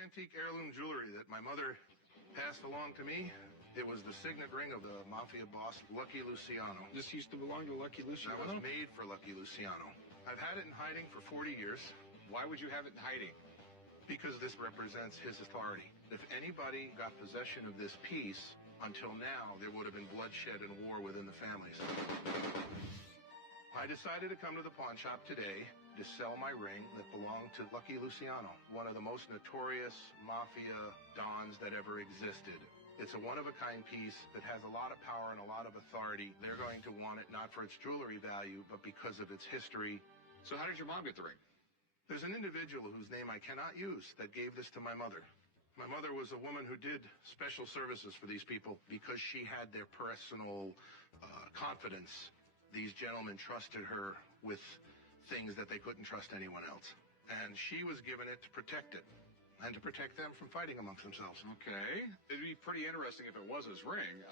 antique heirloom jewelry that my mother passed along to me. It was the signet ring of the Mafia boss, Lucky Luciano. This used to belong to Lucky Luciano? That was made for Lucky Luciano. I've had it in hiding for 40 years. Why would you have it in hiding? Because this represents his authority. If anybody got possession of this piece, until now, there would have been bloodshed and war within the families. I decided to come to the pawn shop today to sell my ring that belonged to Lucky Luciano, one of the most notorious mafia dons that ever existed. It's a one-of-a-kind piece that has a lot of power and a lot of authority. They're going to want it not for its jewelry value, but because of its history. So how did your mom get the ring? There's an individual whose name I cannot use that gave this to my mother. My mother was a woman who did special services for these people because she had their personal confidence. These gentlemen trusted her with things that they couldn't trust anyone else. And she was given it to protect it and to protect them from fighting amongst themselves. Okay. It'd be pretty interesting if it was his ring.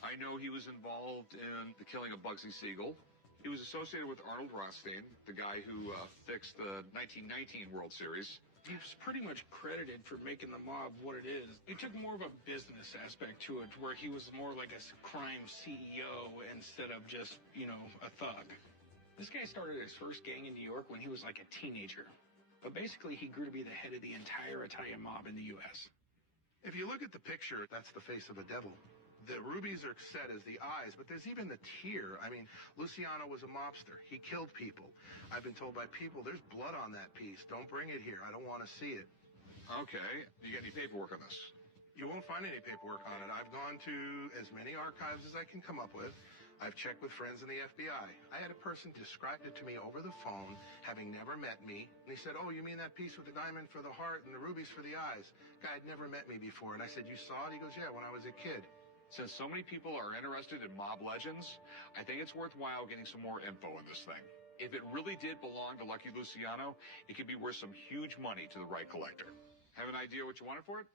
I know he was involved in the killing of Bugsy Siegel. He was associated with Arnold Rothstein, the guy who fixed the 1919 World Series. He was pretty much credited for making the mob what it is. He took more of a business aspect to it, where he was more like a crime CEO instead of just, a thug. This guy started his first gang in New York when he was like a teenager. But basically, he grew to be the head of the entire Italian mob in the U.S. If you look at the picture, that's the face of a devil. The rubies are set as the eyes, but there's even the tear. I mean, Luciano was a mobster. He killed people. I've been told by people, there's blood on that piece. Don't bring it here. I don't want to see it. Okay. You got any paperwork on this? You won't find any paperwork on it. I've gone to as many archives as I can come up with. I've checked with friends in the FBI. I had a person describe it to me over the phone, having never met me. And he said, oh, you mean that piece with the diamond for the heart and the rubies for the eyes? Guy had never met me before. And I said, you saw it? He goes, yeah, when I was a kid. Since so many people are interested in mob legends, I think it's worthwhile getting some more info on this thing. If it really did belong to Lucky Luciano, it could be worth some huge money to the right collector. Have an idea what you wanted for it?